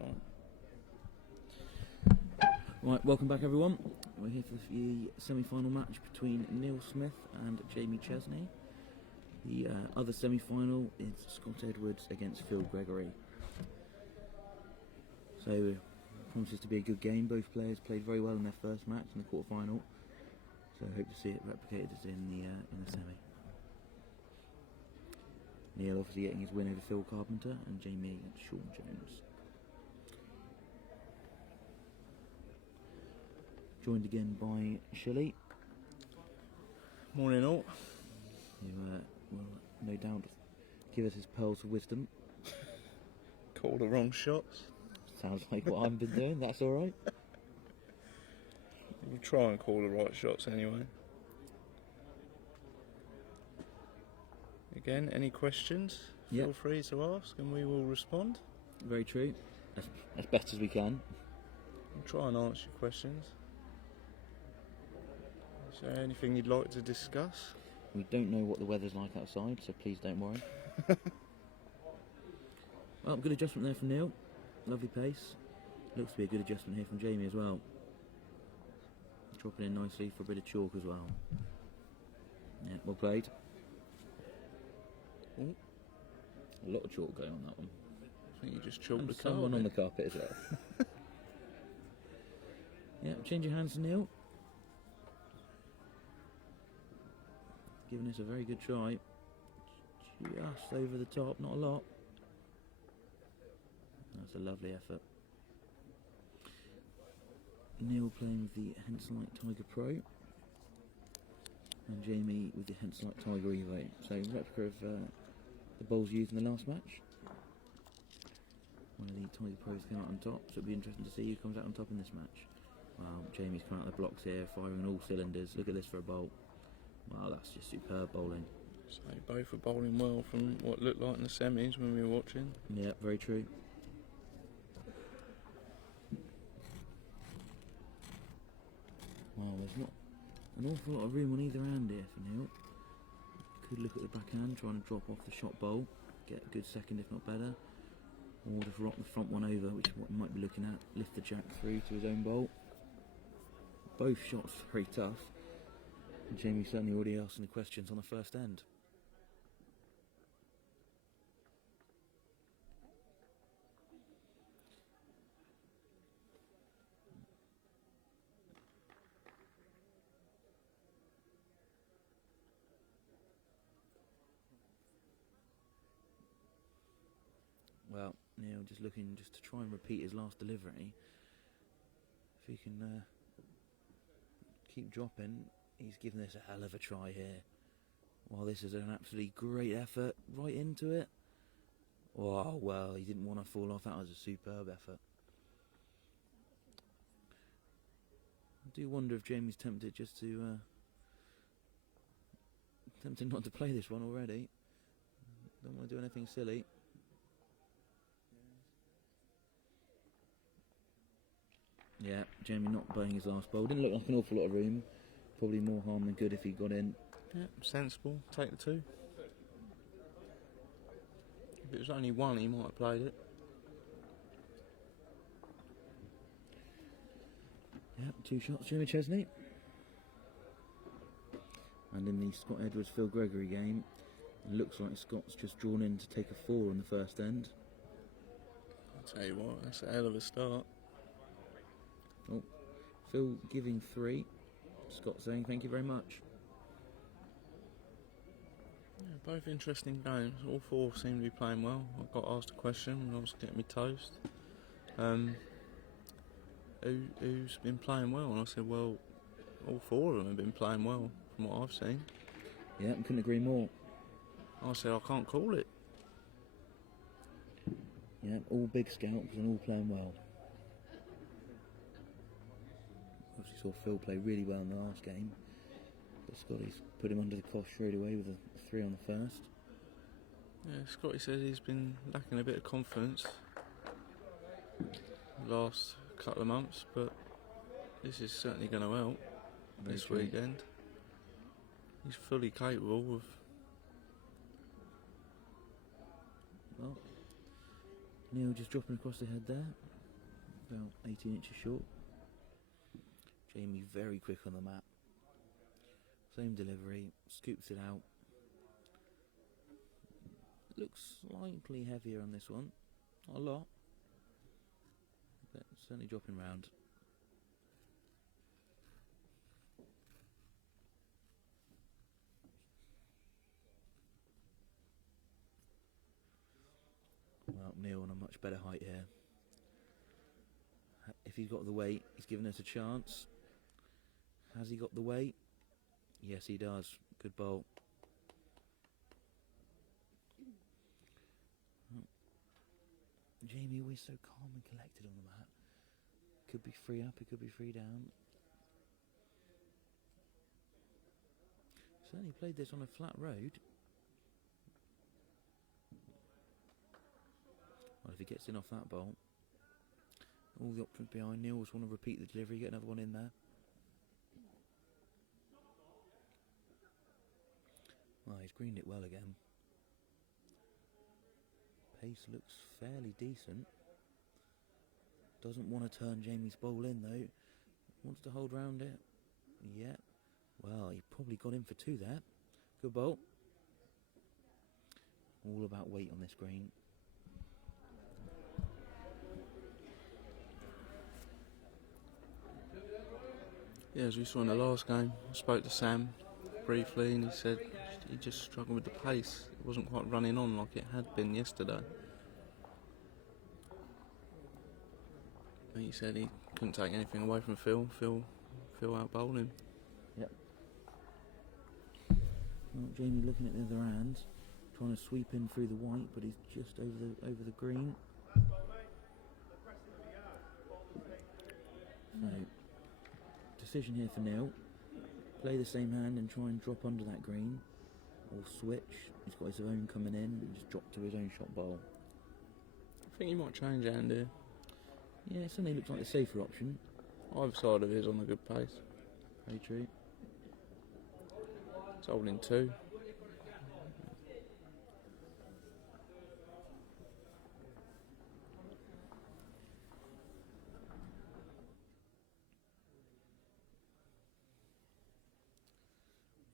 right. Right, welcome back everyone. We're here for the semi-final match between Neil Smith and Jamie Chestney. The other semi-final is Scott Edwards against Phil Gregory. So it promises to be a good game. Both players played very well in their first match in the quarter-final. So I hope to see it replicated in the semi. Neil obviously getting his win over Phil Carpenter and Jamie against Sean Jones. Joined again by Shelley. Morning all. Who will no doubt give us his pearls of wisdom. Call the wrong shots. Sounds like what I've been doing, that's alright. We'll try and call the right shots anyway. Again, any questions? Yep. Feel free to ask and we will respond. Very true. As best as we can. We'll try and answer your questions. Is there anything you'd like to discuss? We don't know what the weather's like outside, so please don't worry. Well, good adjustment there from Neil. Lovely pace. Looks to be a good adjustment here from Jamie as well. Dropping in nicely for a bit of chalk as well. Yeah, well played. Ooh. A lot of chalk going on that one. I think you just chalked the carpet. Someone on the carpet as well. Yeah, change your hands to Neil. Giving this a very good try. Just over the top, not a lot. That's a lovely effort. Neil playing with the Henselite Tiger Pro. And Jamie with the Henselite Tiger Evo. So replica of the bowls used in the last match. One of the Tiger Pros came out on top, so it'll be interesting to see who comes out on top in this match. Wow, Jamie's come out of the blocks here, firing on all cylinders. Look at this for a bowl. Wow, that's just superb bowling. So both were bowling well from what looked like in the semis when we were watching. Yeah, very true. Wow, there's not an awful lot of room on either hand here for Neil. Could look at the backhand, trying to drop off the shot bowl, get a good second if not better. Or just rock the front one over, which is what he might be looking at. Lift the jack through to his own bowl. Both shots very tough. And Jamie certainly already asking the questions on the first end. Well, Neil just looking just to try and repeat his last delivery. If he can keep dropping, he's given this a hell of a try here. Well, this is an absolutely great effort, right into it. Oh, well, he didn't want to fall off. That was a superb effort. I do wonder if Jamie's tempted just to... tempted not to play this one already. Don't want to do anything silly. Yeah, Jamie not playing his last bowl. Didn't look like an awful lot of room. Probably more harm than good if he got in. Yeah, sensible. Take the two. If it was only one, he might have played it. Yeah, two shots, Jamie Chestney. And in the Scott Edwards Phil Gregory game, it looks like Scott's just drawn in to take a 4 on the first end. I'll tell you what, that's a hell of a start. Oh, Phil giving 3. Scott saying thank you very much. Yeah, both interesting games. All four seem to be playing well. I got asked a question when I was getting my toast. Who's been playing well? And I said, well, all 4 of them have been playing well from what I've seen. Yeah, I couldn't agree more. I said, I can't call it. Yeah, all big scalps and all playing well. Obviously saw Phil play really well in the last game, but Scotty's put him under the cosh straight away with a 3 on the first. Yeah, Scotty says he's been lacking a bit of confidence the last couple of months, but this is certainly going to help this weekend. He's fully capable of... Well, Neil just dropping across the head there, about 18 inches short. Jamie very quick on the mat. Same delivery, scoops it out. Looks slightly heavier on this one, not a lot, but certainly dropping round. Well, Neil on a much better height here. If he's got the weight, he's given us a chance. Has he got the weight? Yes, he does. Good bolt. Jamie always so calm and collected on the mat. Could be free up, it could be free down. Certainly played this on a flat road. Well, if he gets in off that bolt, all the options behind. Neil just want to repeat the delivery, get another one in there. Well, he's greened it well again. Pace looks fairly decent. Doesn't want to turn Jamie's bowl in though. Wants to hold round it. Yeah. Well, he probably got in for two there. Good bowl. All about weight on this green. Yeah, as we saw in the last game, I spoke to Sam briefly and he said he just struggled with the pace. It wasn't quite running on like it had been yesterday. And he said he couldn't take anything away from Phil. Phil out bowled him. Yep. Well, Jamie looking at the other hand, trying to sweep in through the white, but he's just over the green. So, decision here for Neil. Play the same hand and try and drop under that green, or switch. He's got his own coming in and just drop to his own shot bowl. I think he might change hand here. Yeah, it certainly looks like the safer option. Either side of it is on a good pace. Very true. It's holding two.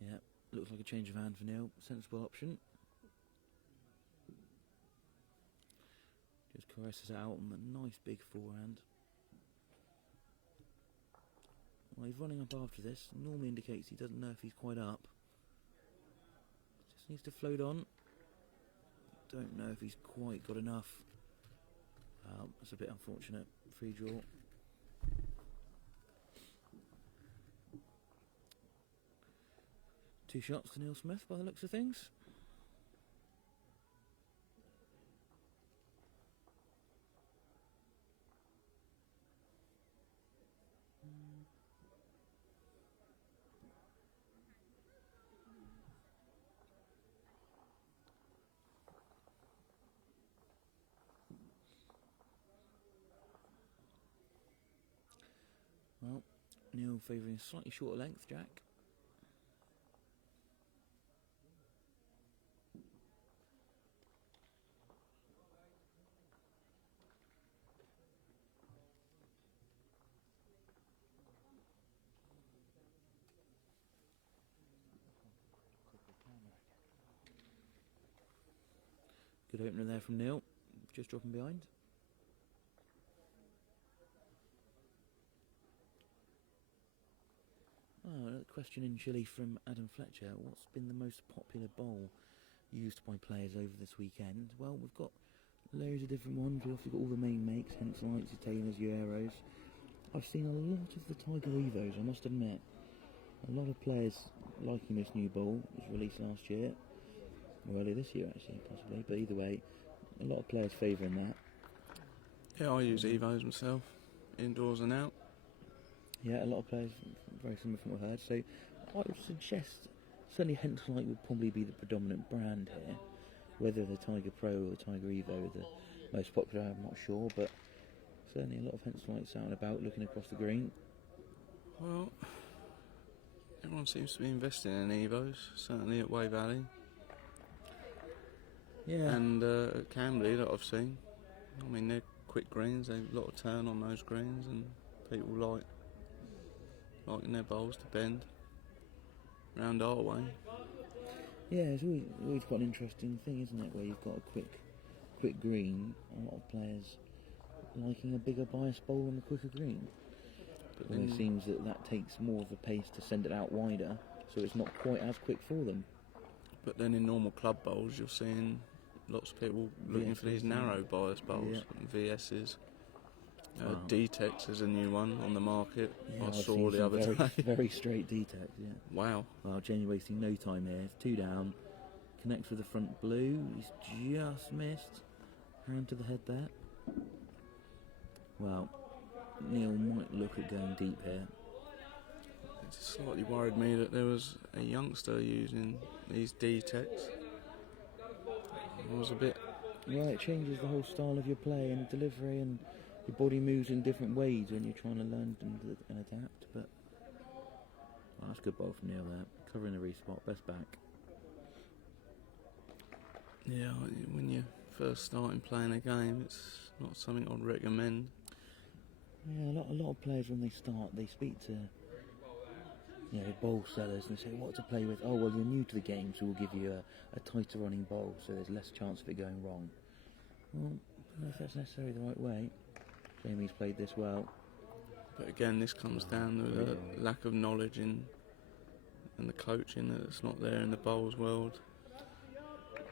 Yeah, looks like a change of hand for Neil. Sensible option. Just caresses it out on the nice big forehand. Well, he's running up after this. Normally indicates he doesn't know if he's quite up. Just needs to float on. Don't know if he's quite got enough. That's a bit unfortunate. Free draw. Two shots to Neil Smith by the looks of things. Well, Neil favouring a slightly shorter length, Jack. Good opener there from Neil, just dropping behind. Oh, another question in Chile from Adam Fletcher. What's been the most popular bowl used by players over this weekend? Well, we've got loads of different ones. We've also got all the main makes, hence lights, your Taylors, your Aeros. I've seen a lot of the Tiger Evos, I must admit. A lot of players liking this new bowl. It was released last year. Or earlier this year, actually, possibly. But either way, a lot of players favouring that. Yeah, I use Evos myself, indoors and out. Yeah, a lot of players, very similar from what I heard. So I would suggest, certainly Henselite would probably be the predominant brand here. Whether the Tiger Pro or the Tiger Evo are the most popular, I'm not sure. But certainly a lot of Henselites out and about looking across the green. Well, everyone seems to be investing in Evos, certainly at Way Valley. Yeah. And at Camberley that I've seen. I mean, they're quick greens. They've a lot of turn on those greens, and people liking their bowls to bend round our way. Yeah, it's always quite an interesting thing, isn't it? Where you've got a quick green. A lot of players liking a bigger bias bowl on the quicker green. But Although it seems that takes more of a pace to send it out wider, so it's not quite as quick for them. But then in normal club bowls, you're seeing lots of people looking for these narrow bias bowls, VSs. D-Tex is a new one on the market. Yeah, I I've saw seen the some other day. very straight D-Tex, yeah. Wow. Well, Jamie wasting no time here. It's 2 down. Connects with the front blue. He's just missed. Hand to the head there. Well, Neil might look at going deep here. It slightly worried me that there was a youngster using these D-Tex. I was a bit... Well, it changes the whole style of your play and delivery, and your body moves in different ways when you're trying to learn and adapt. But well, that's a good bowl from Neil there. Covering the respot, best back. Yeah, when you're first starting playing a game, it's not something I'd recommend. Yeah, a lot of players when they start, they speak to bowl sellers and they say what to play with. Oh, well, you're new to the game, so we'll give you a tighter running bowl, so there's less chance of it going wrong. Well, I don't know if that's necessarily the right way. Jamie's played this well. But again, this comes down to the lack of knowledge and the coaching that's not there in the bowls world.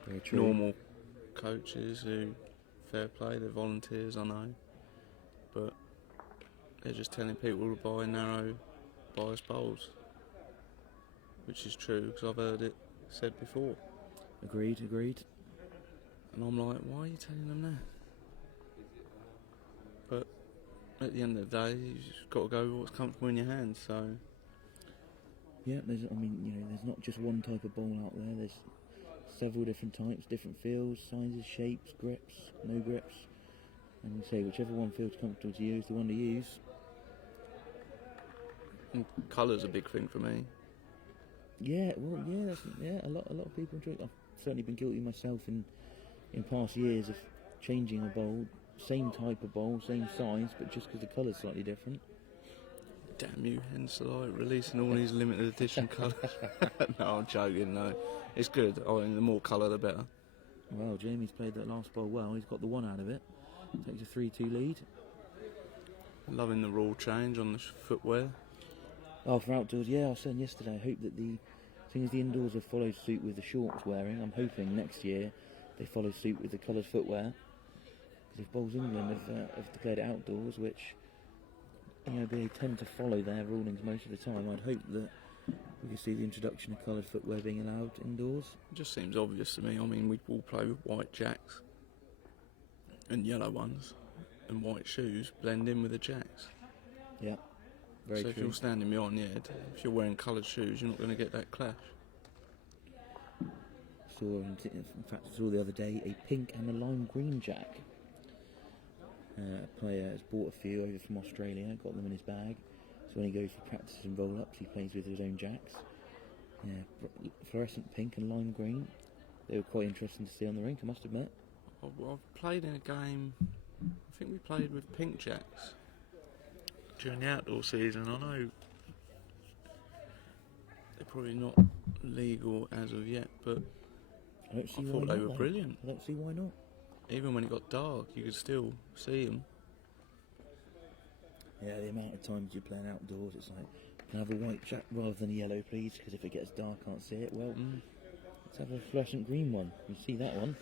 Very true. Normal coaches who, fair play, they're volunteers, I know, but they're just telling people to buy narrow bias bowls, which is true because I've heard it said before. Agreed. And I'm like, why are you telling them that? But at the end of the day, you've just got to go with what's comfortable in your hands. So yeah, there's not just one type of bowl out there. There's several different types, different feels, sizes, shapes, grips, no grips, and you say whichever one feels comfortable to you is the one to use. and colour's a big thing for me. Yeah, well, a lot of people enjoy it. I've certainly been guilty myself in past years of changing a bowl, same type of bowl, same size, but just because the colour's slightly different. Damn you, Henselite, releasing all these limited edition colours. No, I'm joking, no. It's good. I mean, the more colour, the better. Well, Jamie's played that last bowl well. He's got the one out of it. Takes a 3-2 lead. Loving the rule change on the footwear. Oh, for outdoors, yeah, I was saying yesterday, I hope that seeing as the indoors have followed suit with the shorts wearing, I'm hoping next year they follow suit with the coloured footwear. Because if Bowls England have declared it outdoors, which they tend to follow their rulings most of the time, I'd hope that we could see the introduction of coloured footwear being allowed indoors. It just seems obvious to me. I mean, we all play with white jacks and yellow ones, and white shoes blend in with the jacks. Yeah, very true. So if you're standing behind the head, if you're wearing coloured shoes, you're not going to get that clash. In fact, I saw the other day a pink and a lime green jack. A player has bought a few over from Australia, got them in his bag. So when he goes for practices and roll-ups, he plays with his own jacks. Yeah, fluorescent pink and lime green. They were quite interesting to see on the rink, I must admit. I've played in a game, I think we played with pink jacks during the outdoor season. I know they're probably not legal as of yet, but I thought they were brilliant. I don't see why not. Even when it got dark, you could still see them. Yeah, the amount of times you're playing outdoors, it's like, can I have a white jack rather than a yellow, please? Because if it gets dark, I can't see it. Well, let's have a fluorescent green one. You see that one?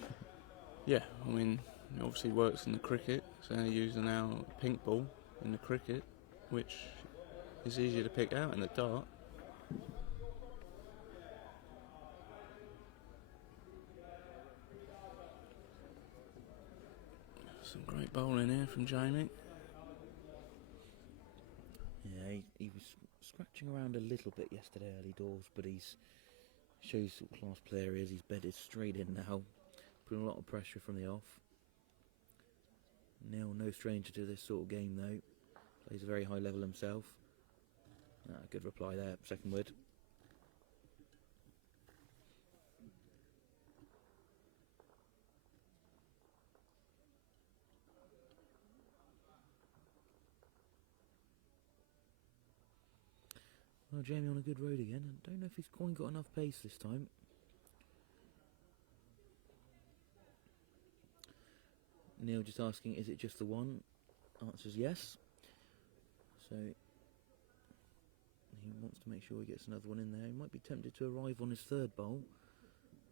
Yeah, I mean, it obviously works in the cricket, so they're using now a pink ball in the cricket, which is easier to pick out in the dark. Some great bowling here from Jamie. Yeah, he was scratching around a little bit yesterday early doors, but shows what class player he is. He's bedded straight in now, putting a lot of pressure from the off. Neil, no stranger to this sort of game though, plays a very high level himself. Good reply there, second word. Well, Jamie on a good road again. I don't know if he's quite got enough pace this time. Neil just asking, is it just the one? Answers yes. So he wants to make sure he gets another one in there. He might be tempted to arrive on his third bowl.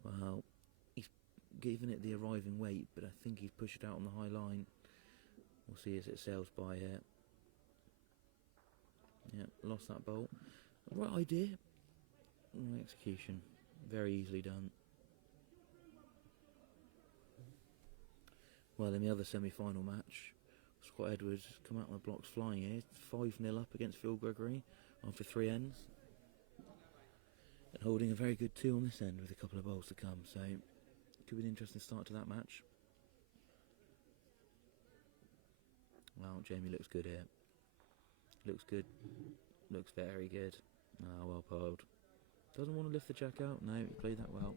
Well, he's given it the arriving weight, but I think he's pushed it out on the high line. We'll see as it sails by here. Yeah, lost that bowl. Right idea. Right execution. Very easily done. Well, in the other semi-final match, Scott Edwards come out on the blocks flying here. 5-0 up against Phil Gregory after 3 ends. And holding a very good 2 on this end with a couple of bowls to come. So, could be an interesting start to that match. Well, Jamie looks good here. Looks good. Looks very good. Ah, well bowled. Doesn't want to lift the jack out. No, he played that well.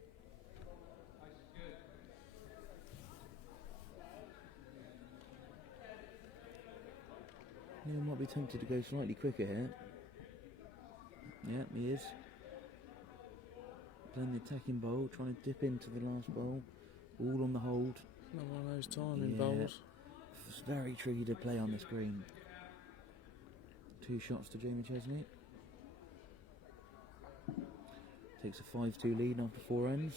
Neil might be tempted to go slightly quicker here. Yeah, he is. Playing the attacking bowl, trying to dip into the last bowl. All on the hold. Not one of those timing bowls. It's very tricky to play on this green. 2 shots to Jamie Chestney. Takes a 5-2 lead after 4 ends.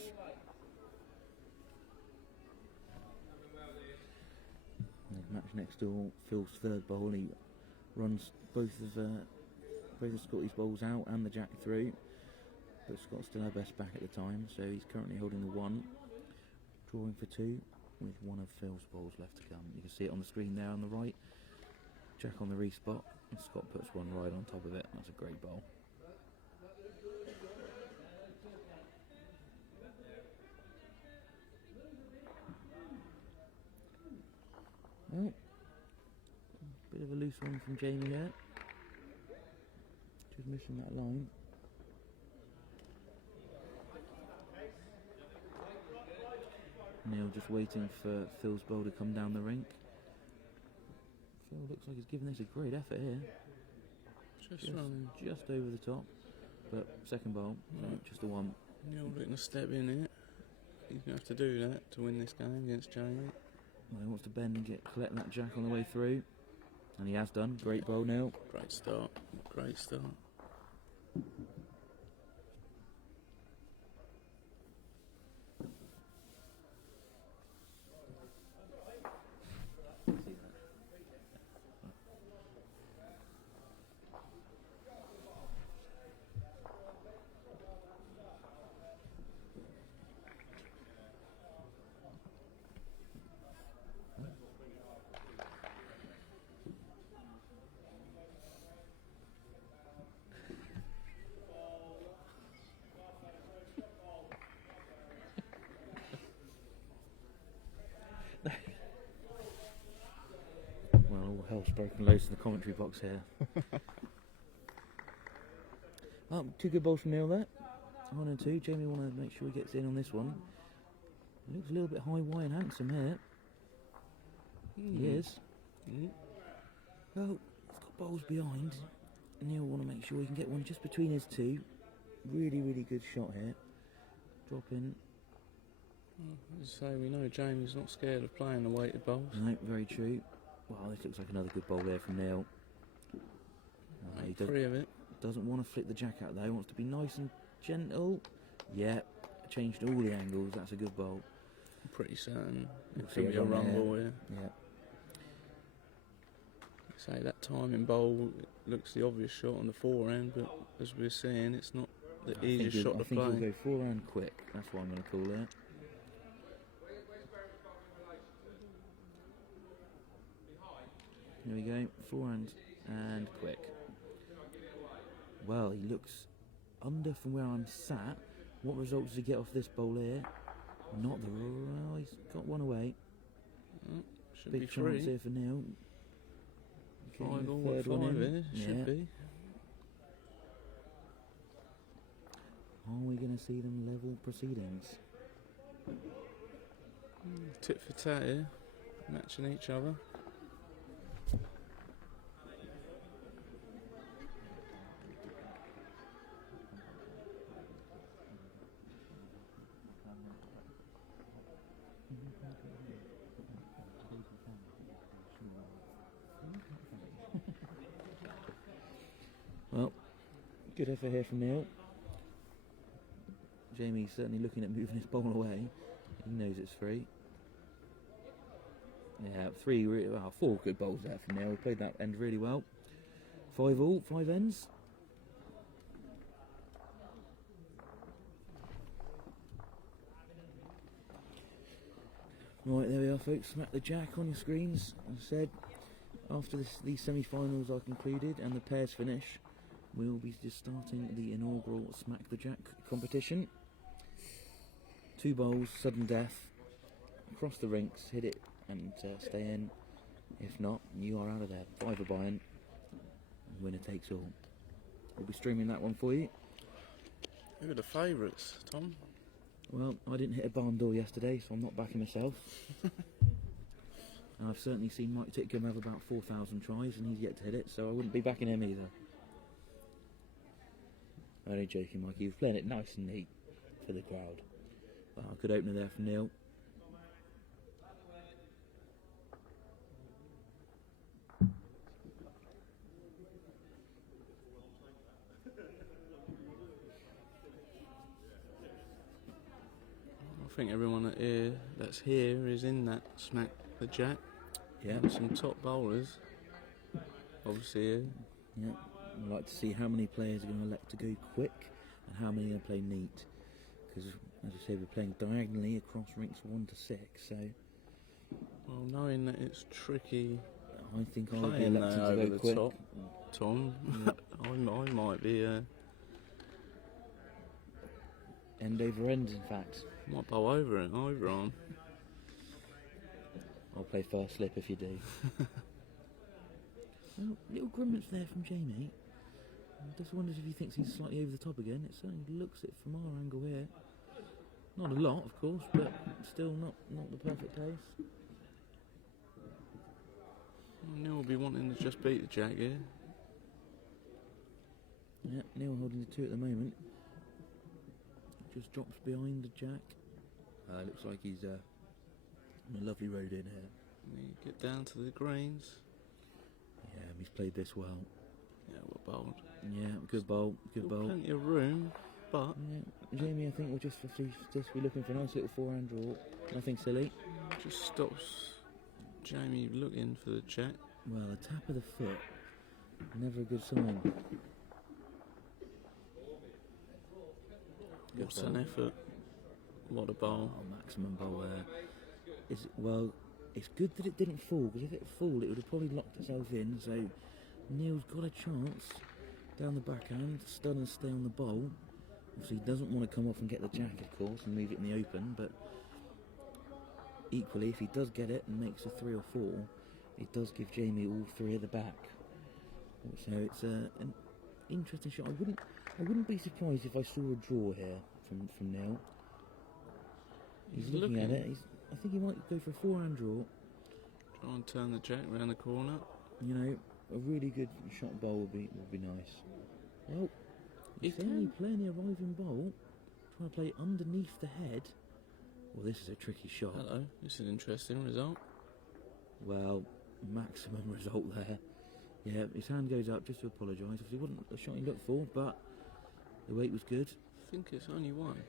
Match next door, Phil's third bowl. He runs both of Scotty's bowls out and the jack through, but Scott's still our best back at the time, so he's currently holding the 1, drawing for 2 with one of Phil's bowls left to come. You can see it on the screen there on the right. Jack on the respot, and Scott puts one right on top of it. That's a great bowl. Right. Bit of a loose one from Jamie here. Just missing that line. Neil just waiting for Phil's bowl to come down the rink. Phil looks like he's giving this a great effort here. Just over the top, but second bowl, just a 1. Neil looking to step in it. He's going to have to do that to win this game against Jamie. Well, he wants to bend and collect that jack on the way through, and he has done. Great bowl, Neil. Great start. Great start. Well, all hell's broken loose in the commentary box here. 2 good bowls from Neil there. 1 and 2. Jamie want to make sure he gets in on this one. Looks a little bit high, wide and handsome here. He is. Well, he's got bowls behind. Neil want to make sure he can get one just between his 2. Really, really good shot here. Drop in. As I say, we know Jamie's not scared of playing the weighted bowls. No, very true. Wow, this looks like another good bowl there from Neil. He Free of it. Doesn't want to flick the jack out though. He wants to be nice and gentle. Yeah, changed all the angles. That's a good bowl. I'm pretty certain We'll it could be a run ball here. Yeah. Say that timing bowl looks the obvious shot on the forehand, but as we're seeing, it's not the easiest shot to play. I think he'll go forehand quick. That's what I'm going to call it. Here we go, forehand and quick. Well, he looks under from where I'm sat. What result does he get off this bowl here? Not the... Well, he's got one away. Should Big be chance free. here for Neil. 5 all at 5 here, should be. Are we going to see them level proceedings? Tit for tat here, matching each other. Good effort here from Neil. Jamie's certainly looking at moving his ball away. He knows it's free. Yeah, four good bowls there from Neil. He played that end really well. 5 all, 5 ends. Right, there we are, folks. Smack the Jack on your screens. As I said, after these semi-finals are concluded and the pairs finish, we'll be just starting the inaugural Smack the Jack competition. 2 bowls, sudden death, across the rinks, hit it and stay in. If not, you are out of there. 5 a buy-in, winner takes all. We'll be streaming that one for you. Who are the favourites, Tom? Well, I didn't hit a barn door yesterday, so I'm not backing myself. And I've certainly seen Mike Titcombe have about 4,000 tries, and he's yet to hit it, so I wouldn't be backing him either. Only joking, Mike. He was playing it nice and neat for the crowd. But a good opener there from Neil. I think everyone that's here is in that Smack the Jack. Yeah. And some top bowlers, obviously here. Yeah. I'd like to see how many players are going to elect to go quick and how many are going to play neat. Because, as I say, we're playing diagonally across rinks 1 to 6, so... Well, knowing that it's tricky I think I would be playing elected to over go the quick. top, Tom, Yeah. I might be... End over end, in fact. might bowl over on. I'll play first slip if you do. Well, little grimace there from Jamie. I just wonders if he thinks he's slightly over the top again. It certainly looks it from our angle here. Not a lot, of course, but still not the perfect pace. Neil will be wanting to just beat the Jack here. Yeah, Neil holding the 2 at the moment. Just drops behind the Jack. Looks like he's on a lovely road in here. We get down to the greens. Yeah, he's played this well. Yeah, we're bowled. Yeah, good bowl, good bowl. Plenty of room, but Yeah, Jamie, I think we'll just be looking for a nice little 4-hand draw. Nothing silly. just stops Jamie looking for the Jack. Well, a tap of the foot, never a good sign. What's an effort? What a bowl. Oh, maximum bowl there. It's good that it didn't fall, because if it fall, it would have probably locked itself in. So Neil's got a chance down the backhand, stun and stay on the bowl. Obviously, he doesn't want to come off and get the Jack, of course, and leave it in the open. But equally, if he does get it and makes a 3 or 4, it does give Jamie all 3 at the back. So it's an interesting shot. I wouldn't be surprised if I saw a draw here from Neil. He's looking at it. I think he might go for a 4-hand draw. Try and turn the Jack round the corner. You know, a really good shot bowl would be nice. Well, he's only playing the arriving bowl, trying to play underneath the head. Well, this is a tricky shot. Hello, this is an interesting result. Well, maximum result there. Yeah, his hand goes up just to apologise. Obviously, it wasn't the shot he looked for, but the weight was good. I think it's only one.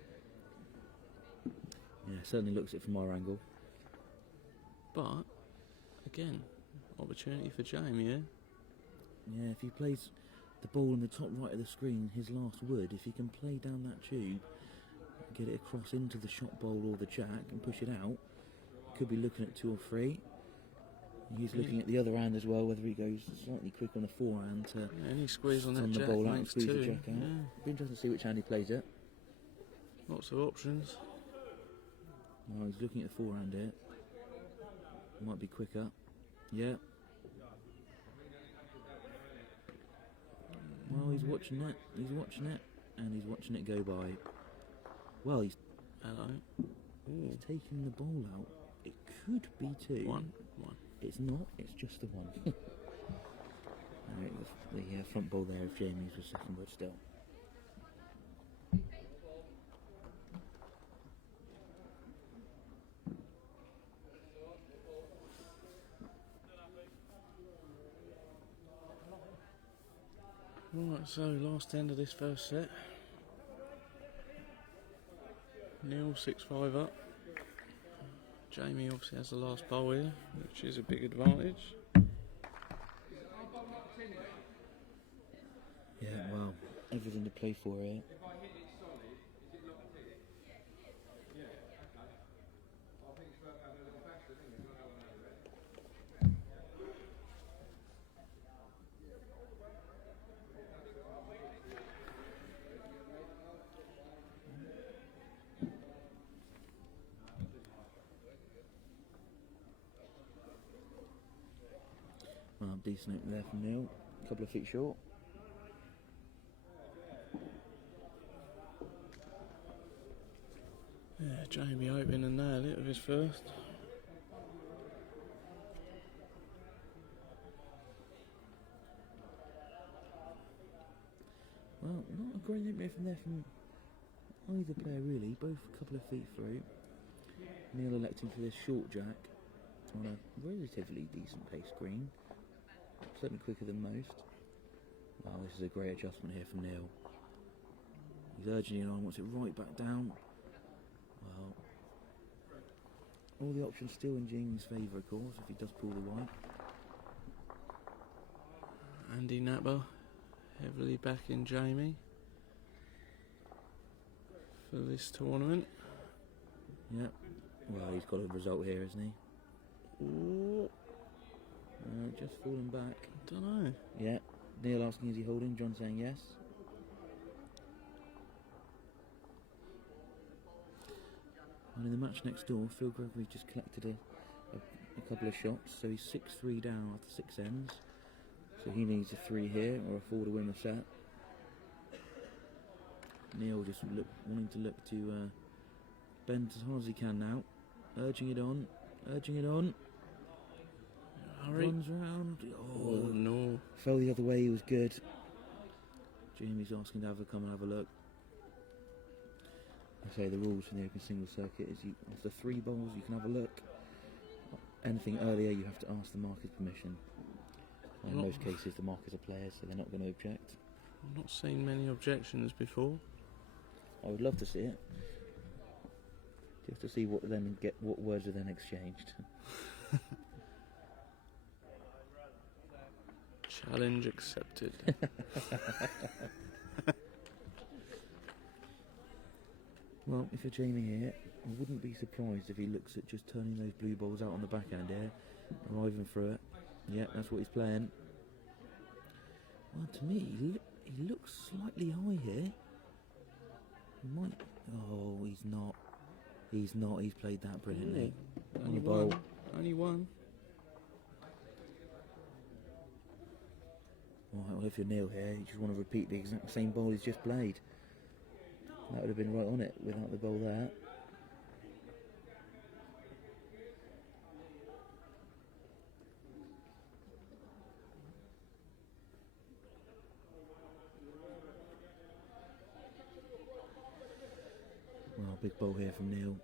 Yeah, certainly looks it from our angle. But, again, opportunity for Jamie here. Yeah, if he plays the ball in the top right of the screen, his last wood, if he can play down that tube, get it across into the shot bowl or the Jack and push it out, could be looking at 2 or 3. He's looking at the other hand as well, whether he goes slightly quick on the forehand to Any squeeze on that stun the Jack ball out and makes squeeze 2. the Jack out. Yeah. Be interesting to see which hand he plays it. Lots of options. Well, he's looking at the forehand here. Might be quicker. Yeah. Well, he's watching it. He's watching it, and he's watching it go by. Well, he's taking the ball out. It could be 2. One. It's not. It's just the 1. Alright, the front ball there of Jamie's was second wood still. Right, so last end of this first set. Neil 6-5 up. Jamie obviously has the last bowl here, which is a big advantage. Yeah, well, everything to play for here. Well, decent opening there from Neil. A couple of feet short. Yeah, Jamie hoping to nail it with his first. Well, not a great opening from there from either player really. Both a couple of feet through. Neil electing for this short jack on a relatively decent pace green. Certainly quicker than most. Wow, this is a great adjustment here from Neil. He's urging it on, wants it right back down. Well, all the options still in Jamie's favour, of course, if he does pull the white. Andy Napper heavily backing Jamie for this tournament. Yep. Well, he's got a result here, hasn't he? Ooh, Just falling back. don't know. Yeah. Neil asking, is he holding? John saying yes. And in the match next door, Phil Gregory just collected a couple of shots, so he's 6-3 down after 6 ends. So he needs a 3 here or a 4 to win the set. Neil just wanting to look to bend as hard as he can now. Urging it on, urging it on. Hurry. Runs round. Oh no. Fell the other way, he was good. Jamie's asking to come and have a look. I say the rules for the Open Singles Circuit is after 3 bowls you can have a look. Anything earlier you have to ask the marker's permission. In most cases the markers are players, so they're not going to object. I've not seen many objections before. I would love to see it. Just to see what words are then exchanged. Challenge accepted. Well, if you're Jamie here, I wouldn't be surprised if he looks at just turning those blue balls out on the backhand here, arriving through it. Yeah, that's what he's playing. Well, to me, he looks slightly high here. He might. Oh, he's not. He's not. He's played that brilliantly. Only one. Only one. Right, well, if you're Neil here, you just want to repeat the exact same bowl he's just played. That would have been right on it without the bowl there. Well, big bowl here from Neil.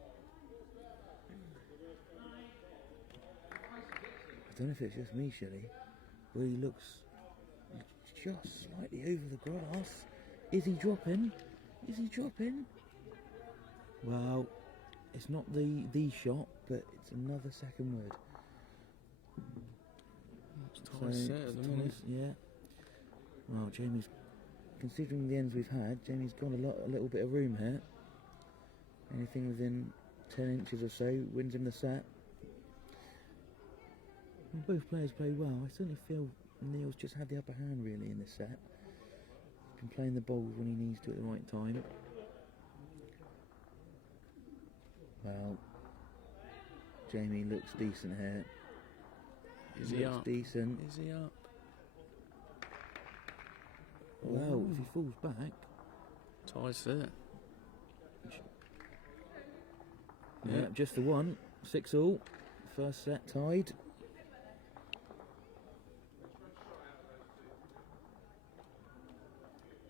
I don't know if it's just me, Shelley, but he looks just slightly over the grass. Is he dropping? Is he dropping? Well, it's not the shot, but it's another second word. It's tight set at the minute. Yeah. Well, Jamie's, considering the ends we've had, Jamie's got a little bit of room here. Anything within 10 inches or so wins him the set. And both players played well. I certainly feel Neil's just had the upper hand really in this set. Been playing the bowls when he needs to at the right time. Well, Jamie looks decent here. Is he up? Decent. Is he up? Well, if he falls back. Tight set. Yeah, just the one. 6-all. First set tied.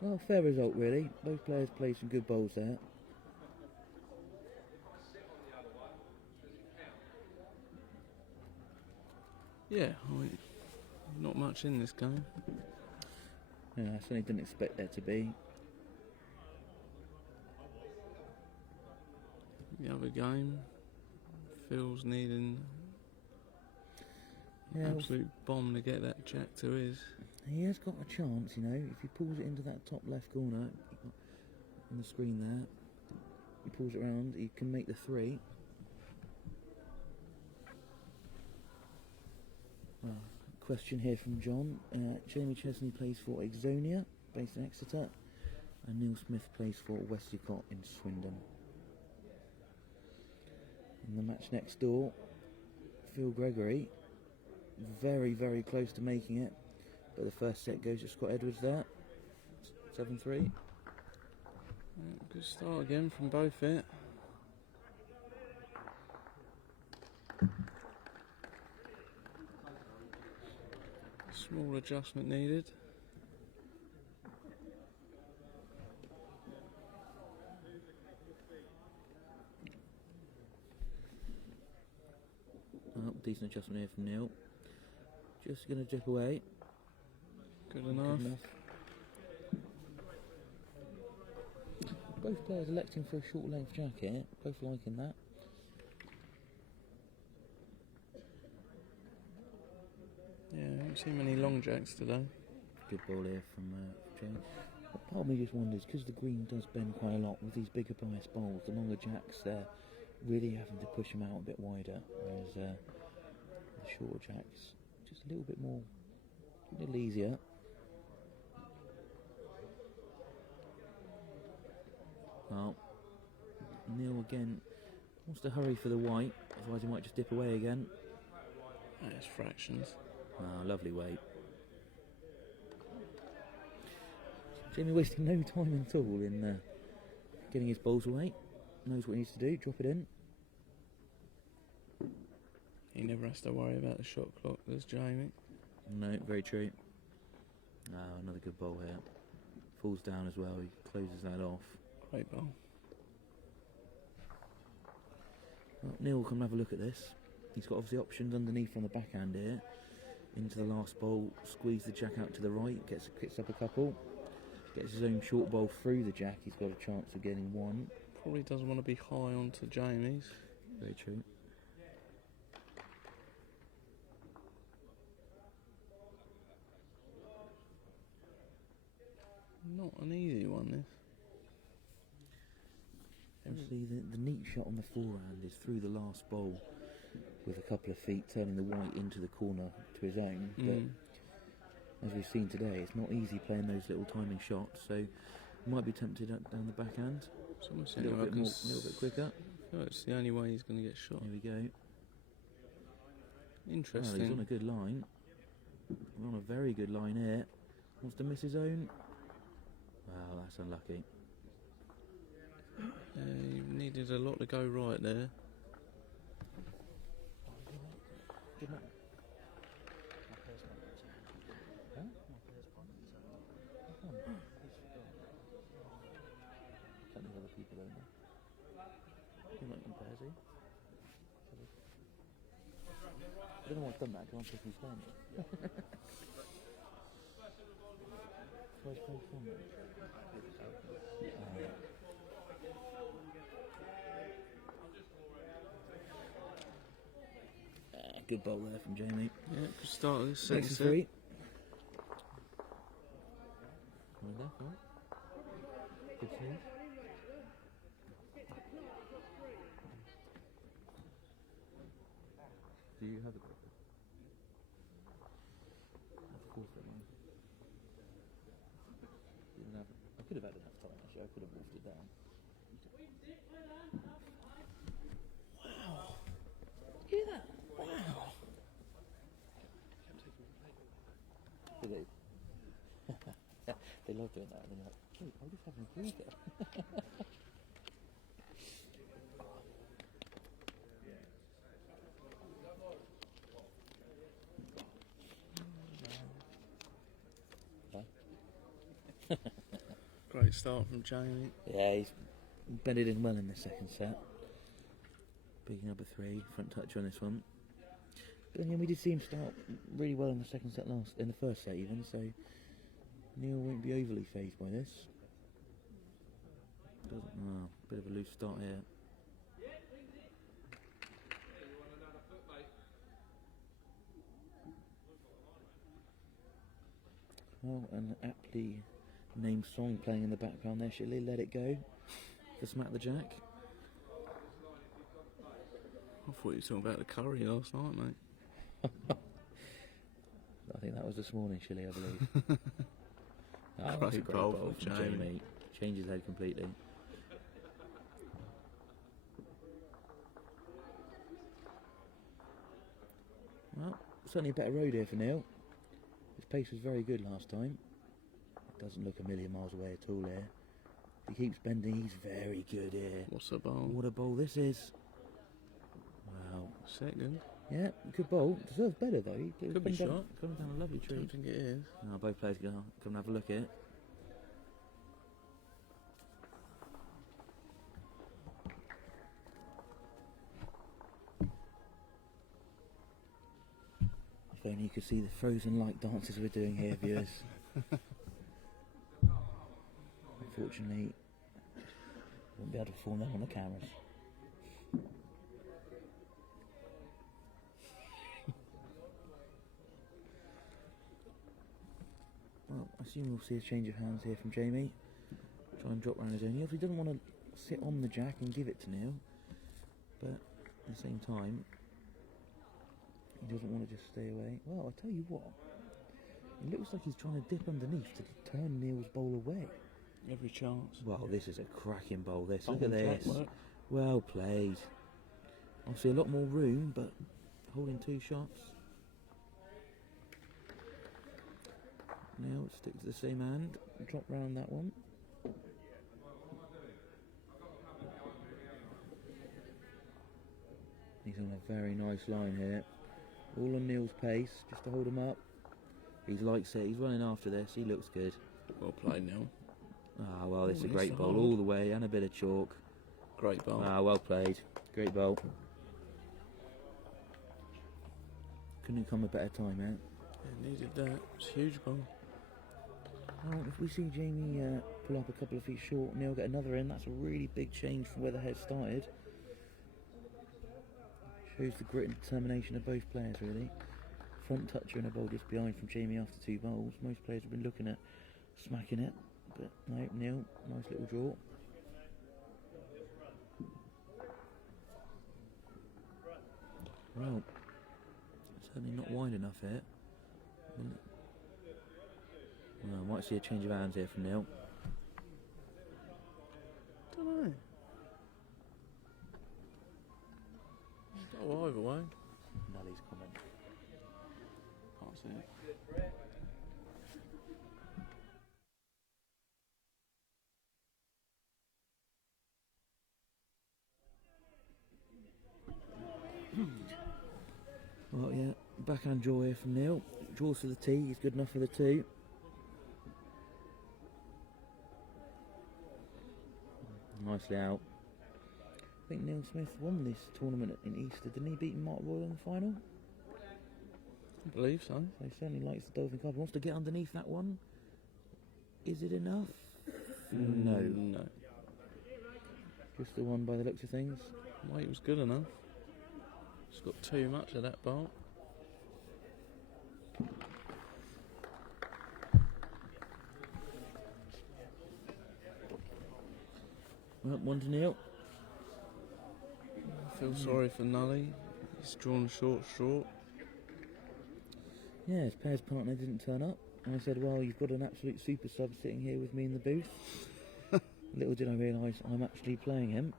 Well, fair result really. Both players played some good bowls there. Yeah, I mean, not much in this game. Yeah, I certainly didn't expect there to be. The other game, Phil's needing Yeah, absolute bomb to get that jack to his. he has got a chance, you know, if he pulls it into that top left corner on the screen there, he pulls it around, he can make the 3. Question here from John. Jamie Chestney plays for Exonia, based in Exeter, and Neil Smith plays for Westcott in Swindon. In the match next door, Phil Gregory, very, very close to making it, but the first set goes to Scott Edwards there, 7-3. Good start again from both it. Small adjustment needed. Decent adjustment here from Neil. Just going to dip away. Good enough. Both players electing for a short length jack here, both liking that. Yeah, I haven't seen many long jacks today. Good ball here from James. Part of me just wonders, because the green does bend quite a lot with these bigger bias bowls, the longer jacks they're really having to push them out a bit wider, whereas the shorter jacks just a little bit more, a little easier. Well, Neil again wants to hurry for the white, otherwise he might just dip away again. That's fractions. Oh, lovely weight. Jamie wasting no time at all in getting his bowls away. Knows what he needs to do, drop it in. He never has to worry about the shot clock, does Jamie? No, very true. Another good bowl here. Falls down as well, he closes that off. Great bowl. Well, Neil will come and have a look at this. He's got obviously options underneath on the backhand here. Into the last bowl, squeeze the jack out to the right, gets up a couple. Gets his own short bowl through the jack, he's got a chance of getting one. Probably doesn't want to be high onto Jamie's. Very true. Not an easy one, this. Obviously, the neat shot on the forehand is through the last bowl with a couple of feet, turning the white into the corner to his own. But as we've seen today, it's not easy playing those little timing shots, so you might be tempted down the backhand. A little bit quicker. Oh, it's the only way he's going to get shot. Here we go. Interesting. Well, he's on a good line. We're on a very good line here. Wants to miss his own. Wow, that's unlucky. He needed a lot to go right there. I don't know what's done that, because I'm pushing his phone. Good bowl there from Jamie. Yeah, good start of this second set. 3. Good save. Do you have it? Of course I do. Didn't have it. I could have had enough time actually, I could have wolfed it down. Wow. Hear that? Wow. Do they? They love doing that, and they're like, wait, I'm just having a breather. Great start from Jamie. Yeah, he's bedded in well in the second set. Big number 3, front touch on this one. But again, we did see him start really well in the second set in the first set even, so Neil won't be overly phased by this. Bit of a loose start here. Well, an aptly named song playing in the background there, Shirley. Let It Go for Smack the Jack. I thought you were talking about the curry last night, mate. I think that was this morning, Shirley, I believe. That's a great bowl bowl from from Jamie. Changes head completely. Well, certainly a better road here for Neil. His pace was very good last time. It doesn't look a million miles away at all here. If he keeps bending, he's very good here. What's a bowl? What a bowl this is. Wow. Second. Yeah, good bowl. Deserves better though. He Could be shot. Coming down a lovely I tree. don't think it is. No, both players are going to come and have a look at it. If only you could see the frozen light dances we're doing here, viewers. Unfortunately, won't be able to perform them on the cameras. Well, I assume we'll see a change of hands here from Jamie. Try and drop round his own heel. He doesn't want to sit on the jack and give it to Neil, but at the same time, he doesn't want to just stay away. Well, I'll tell you what, it looks like he's trying to dip underneath to turn Neil's bowl away. Every chance. Well, this is a cracking bowl, this. Look Bowling at this. track work. Well played. Obviously a lot more room, but holding two shots. Now stick to the same hand. Drop round that one. He's on a very nice line here. All on Neil's pace, just to hold him up. He likes it. He's running after this. He looks good. Well played, Neil. Ah, well, this is a it's great bowl hard. all the way, and a bit of chalk. Great bowl. Ah, well played. Great bowl. Couldn't come a better time, man. Yeah, needed that. It's a huge bowl. Well, if we see Jamie pull up a couple of feet short, Neil get another in, that's a really big change from where the head started. Shows the grit and determination of both players, really. Front toucher and a bowl just behind from Jamie after two bowls. Most players have been looking at smacking it, but no, Neil, nice little draw. Well, certainly not wide enough here. Well, I might see a change of hands here from Neil. Don't know. Oh, either way. Nully's comment. Can't see it. Well, yeah, backhand draw here from Neil. Draws for the tee, he's good enough for the two. Nicely out. I think Neil Smith won this tournament in Easter. Didn't he beat Mark Royal in the final? I believe so. So he certainly likes the Dolphin Cup. He wants to get underneath that one. Is it enough? No. No. Just the one by the looks of things. Weight was good enough. It's got too much of that bolt. Well, 1-0. I feel sorry for Nully. He's drawn a short straw. Yeah, his pairs partner didn't turn up. And I said, well, you've got an absolute super sub sitting here with me in the booth. Little did I realise I'm actually playing him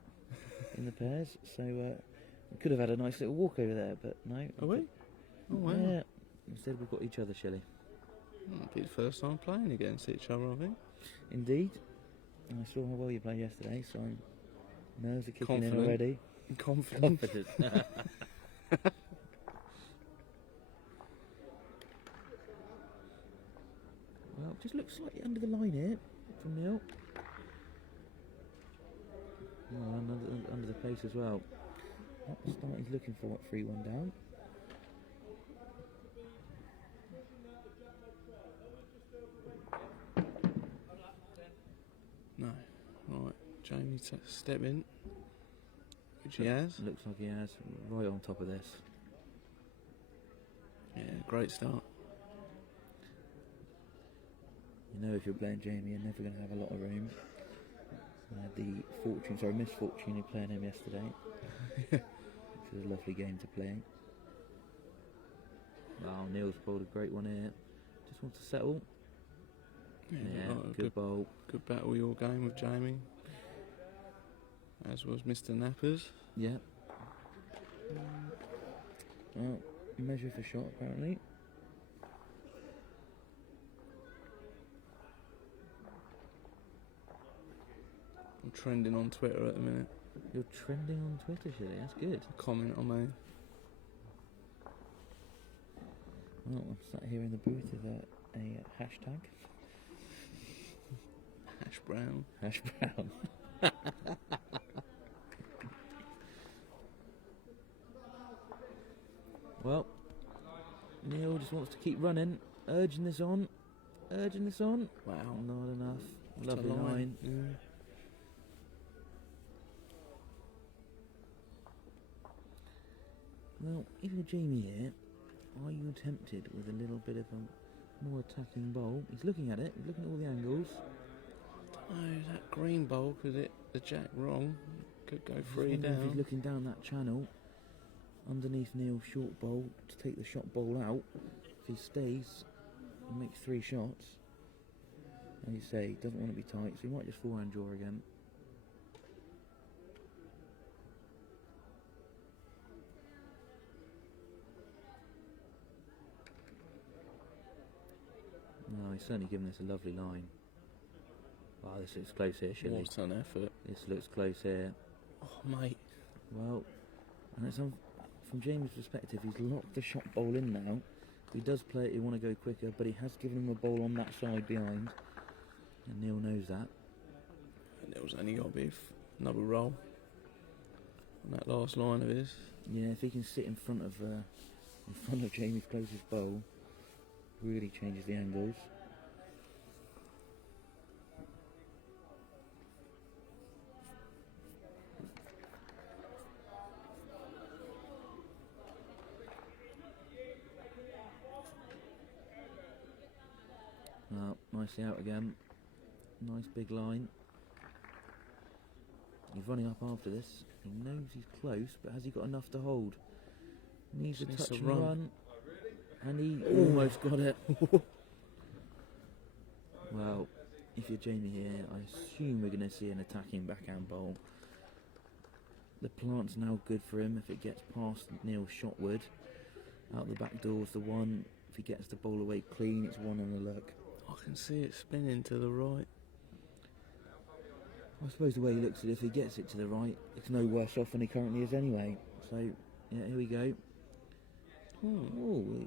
in the pairs. So we could have had a nice little walk over there, but no. Are we? Oh, wow. Yeah. Instead we've got each other, Shelley. Might be the first time playing against each other, I think. Indeed. And I saw how well you played yesterday, so nerves are kicking Confident. in already. Confident. Well, just looks slightly under the line here from Neil. Well, under the pace as well. At the start, he's looking for what, 3-1 down. Jamie step in, which he has. Looks like he has, right on top of this. Yeah, great start. You know, if you're playing Jamie, you're never going to have a lot of room. I had the misfortune of playing him yesterday. Which was a lovely game to play. Wow, Neil's pulled a great one here. Just wants to settle. Yeah, good bowl. Good battle your game with Jamie. As was Mr. Napper's. Yeah. Well, measure for shot apparently. I'm trending on Twitter at the minute. You're trending on Twitter, Shirley. That's good. Comment on me. Well, I'm sat here in the booth with a hashtag. Hash brown. Hash brown. Well, Neil just wants to keep running, urging this on. Wow. Not enough. What Lovely a line. Yeah. Well, if you're Jamie here, are you tempted with a little bit of a more attacking bowl? He's looking at it, he's looking at all the angles. Oh, that green bowl, could hit the jack wrong. Could go Just three wonder if he's down. looking down that channel, underneath Neil's short bowl, to take the shot bowl out. If he stays and makes 3 shots, as you say, he doesn't want to be tight, so he might just forehand draw again. No, he's certainly given this a lovely line. Wow, this looks close here, Shirley. What an effort. This looks close here. Oh, mate. Well, and it's from Jamie's perspective, he's locked the shot bowl in now. If he does play it, he want to go quicker, but he has given him a bowl on that side behind. And Neil knows that. And Neil's only got to be another roll on that last line of his. Yeah, if he can sit in front of Jamie's closest bowl, really changes the angles. Nicely out again. Nice big line. He's running up after this. He knows he's close, but has he got enough to hold? Needs a touch and run. And he almost got it. Well, if you're Jamie here, I assume we're going to see an attacking backhand bowl. The plant's now good for him if it gets past Neil's shotward. Out the back door's the one. If he gets the bowl away clean, it's one on the look. I can see it spinning to the right. I suppose the way he looks at it, if he gets it to the right, it's no worse off than he currently is anyway. So, yeah, here we go. Oh,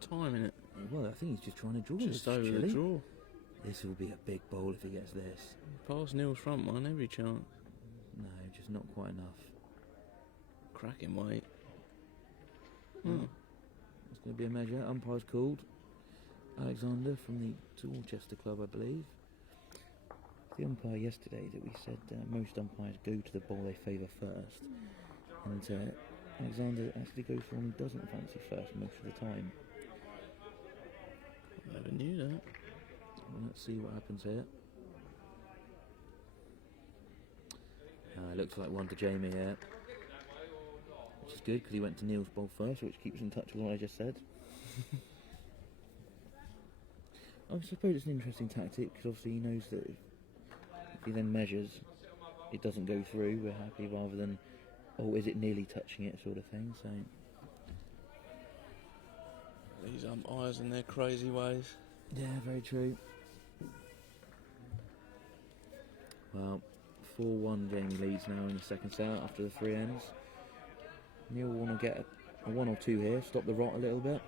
timing it. Well, I think he's just trying to draw Just this, over Chilly. the draw. This will be a big bowl if he gets this. Past Neil's front one, every chance. No, just not quite enough. Cracking weight. It's going to be a measure. Umpire's called. Alexander from the Dorchester club, I believe. The umpire yesterday that we said most umpires go to the ball they favour first. And Alexander actually goes for one he doesn't fancy first most of the time. I never knew that. Well, let's see what happens here. It looks like one to Jamie here. Which is good because he went to Neil's ball first, which keeps in touch with what I just said. I suppose it's an interesting tactic because obviously he knows that if he then measures, it doesn't go through, we're happy, rather than, oh, is it nearly touching it sort of thing. So These umpires and their crazy ways. yeah, very true. Well, 4-1 Jamie leads now in the second set after the 3 ends. Neil will want to get a 1 or 2 here, stop the rot a little bit.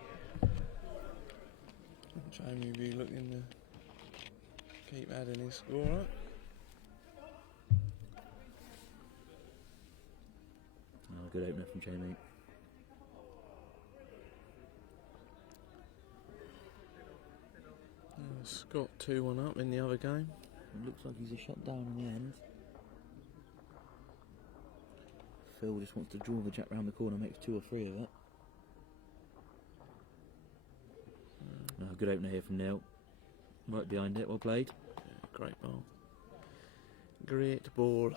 Jamie will be looking to keep adding his score up. Oh, good opener from Jamie. Scott 2-1 up in the other game. It looks like he's a shot down in the end. Phil just wants to draw the jack round the corner, makes 2 or 3 of it. Good opener here from Neil. Right behind it, well played. Yeah, great ball. Great ball.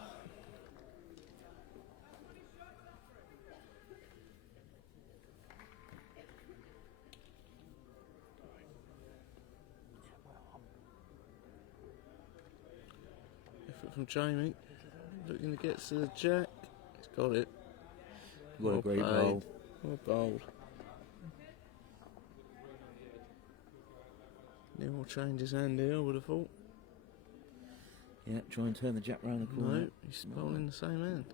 Effort from Jamie. Looking to get to the jack. He's got it. What a great played. ball. Well bowled. Neil will change his hand here, I would have thought. Yeah, try and turn the jack round the corner. No, he's bowling the same end.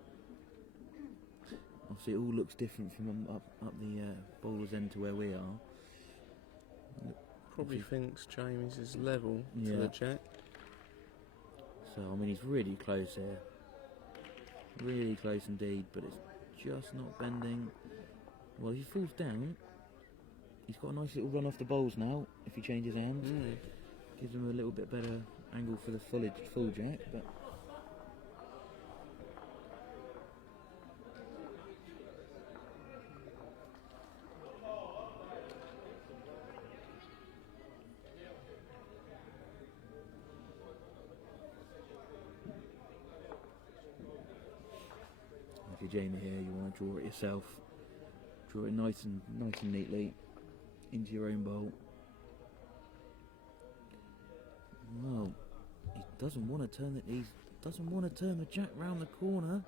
Obviously it all looks different from up the bowler's end to where we are. Probably thinks Jamie's is level to Yeah. the jack. So, I mean, he's really close here. Really close indeed, but it's just not bending. Well, if he falls down, he's got a nice little run off the bowls now, if he changes hands. Gives him a little bit better angle for the full jack, but... If you're Jamie here, you want to draw it yourself. Draw it nice and neatly into your own bowl. Well, he doesn't want to turn the jack round the corner,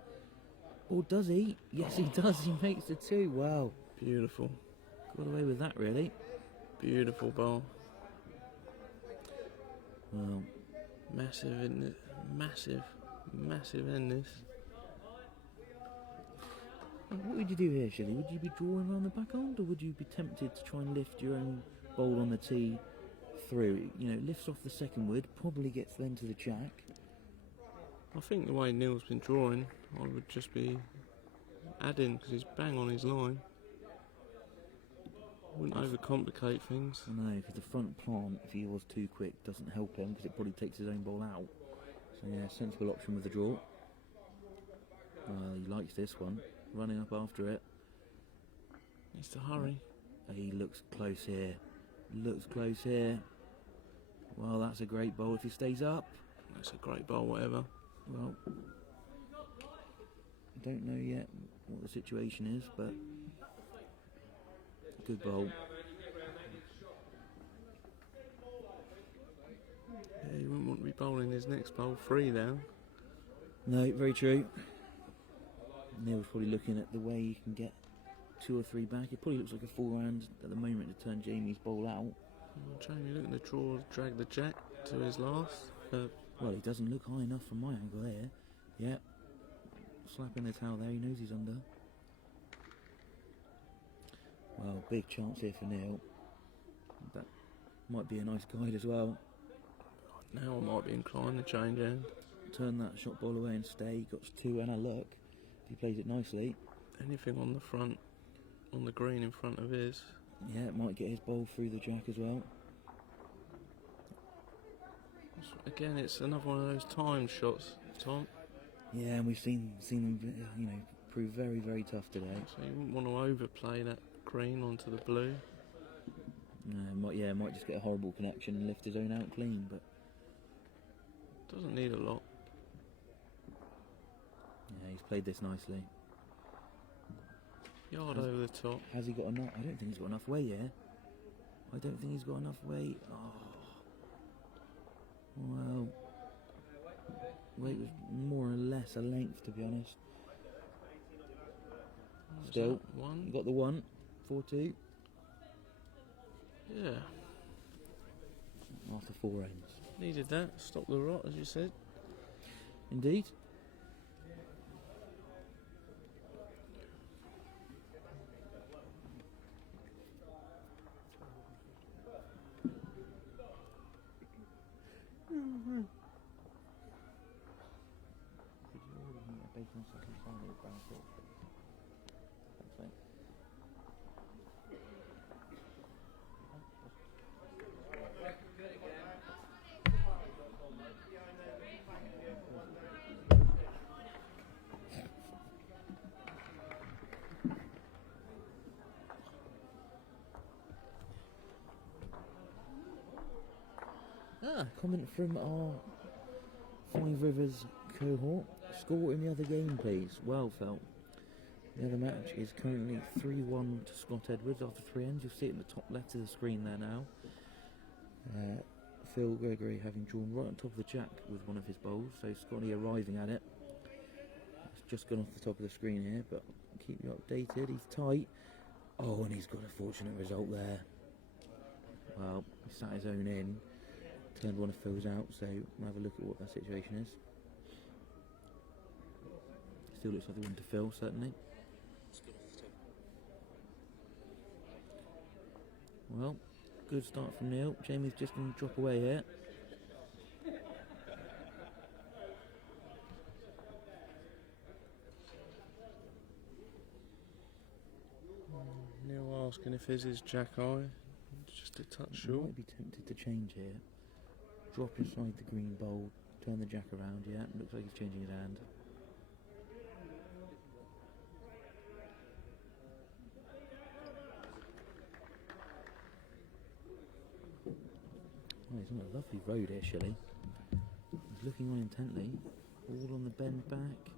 or does he? Yes, he does. He makes the 2. Wow, Beautiful. got away with that really. Beautiful ball. Well, Massive in it. Massive in this. what would you do here, Shelley? Would you be drawing round the backhand, or would you be tempted to try and lift your own bowl on the tee through? You know, lifts off the second wood, probably gets then to the jack. I think the way Neil's been drawing, I would just be adding because he's bang on his line. Wouldn't overcomplicate things. No, because the front plant, if he was too quick, doesn't help him because it probably takes his own ball out. So yeah, sensible option with the draw. He likes this one, running up after it. Needs to hurry. He looks close here. Well, that's a great bowl if he stays up. That's a great bowl, whatever. Well, don't know yet what the situation is, but good bowl. Yeah, he wouldn't want to be bowling his next bowl 3 down. No, very true. Neil's probably looking at the way he can get 2 or 3 back. It probably looks like a 4-hand at the moment to turn Jamie's bowl out. Jamie looking to drag the jack to his last. Well, he doesn't look high enough from my angle here. Yeah. Slapping the towel there, he knows he's under. Well, big chance here for Neil. That might be a nice guide as well. Now I might be inclined to change hand. Turn that shot ball away and stay. Got 2 and a look. He plays it nicely. Anything on the front, on the green in front of his. Yeah, it might get his ball through the jack as well. Again, it's another one of those timed shots, Tom. Yeah, and we've seen them, prove very, very tough today. So you wouldn't want to overplay that green onto the blue. Might just get a horrible connection and lift his own out clean, but Doesn't need a lot. yeah, he's played this nicely. Yard over the top. Has he got enough? I don't think he's got enough weight here. I don't think he's got enough weight. Oh. Well, weight was more or less a length, to be honest. Still, One. you got the 1, 4-2. Yeah. After 4 ends. Needed that. Stop the rot, as you said. Indeed. Comment from our Five Rivers cohort. Score in the other game, please. Well, Phil. The other match is currently 3-1 to Scott Edwards after 3 ends. You'll see it in the top left of the screen there now. Phil Gregory having drawn right on top of the jack with one of his bowls, so Scotty arriving at it. It's just gone off the top of the screen here, but I'll keep you updated. He's tight. Oh, and he's got a fortunate result there. Well, he sat his own in, turned one of Phil's out, so we'll have a look at what that situation is. Still looks like the one to Phil, certainly. Well, good start from Neil. Jamie's just going to drop away here. Neil asking if his is jack eye. Just a touch short. Might be tempted to change here. Drop inside the green bowl, turn the jack around. Yeah, looks like he's changing his hand. Oh, he's on a lovely road here, Shelley. He's looking on intently. All on the bend back.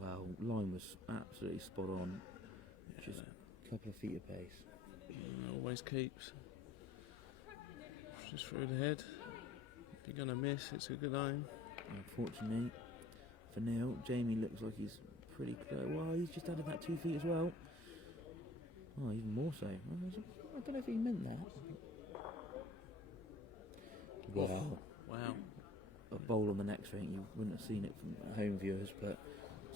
Wow, line was absolutely spot on. Just a couple of feet of pace. Always keeps. Just through the head. If you're going to miss, it's a good aim. Unfortunately for Neil, Jamie looks like he's pretty close. Wow, he's just added that 2 feet as well. Oh, even more so. I don't know if he meant that. Wow. Wow. A bowl on the next ring, you wouldn't have seen it from home viewers, but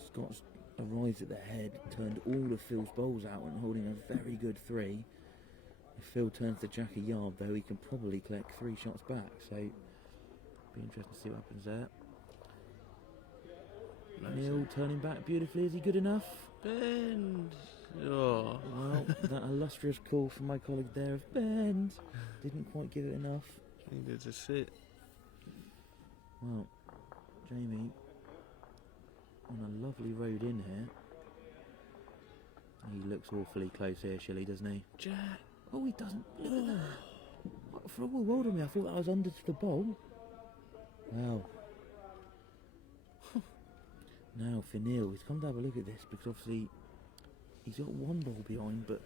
Scott's arrived at the head, turned all of Phil's bowls out and holding a very good 3. If Phil turns the jack a yard though, he can probably collect 3 shots back, so be interesting to see what happens there. Neil turning back beautifully, is he good enough? Bend! Oh. Well, that illustrious call from my colleague there of bend didn't quite give it enough. Needed to sit. Well, Jamie on a lovely road in here. He looks awfully close here, Shelley, doesn't he? Jack! Oh, he doesn't. Look at that. For all the world of me, I thought that was under to the bowl. Wow. Now for Neil, he's come to have a look at this because obviously he's got 1 ball behind, but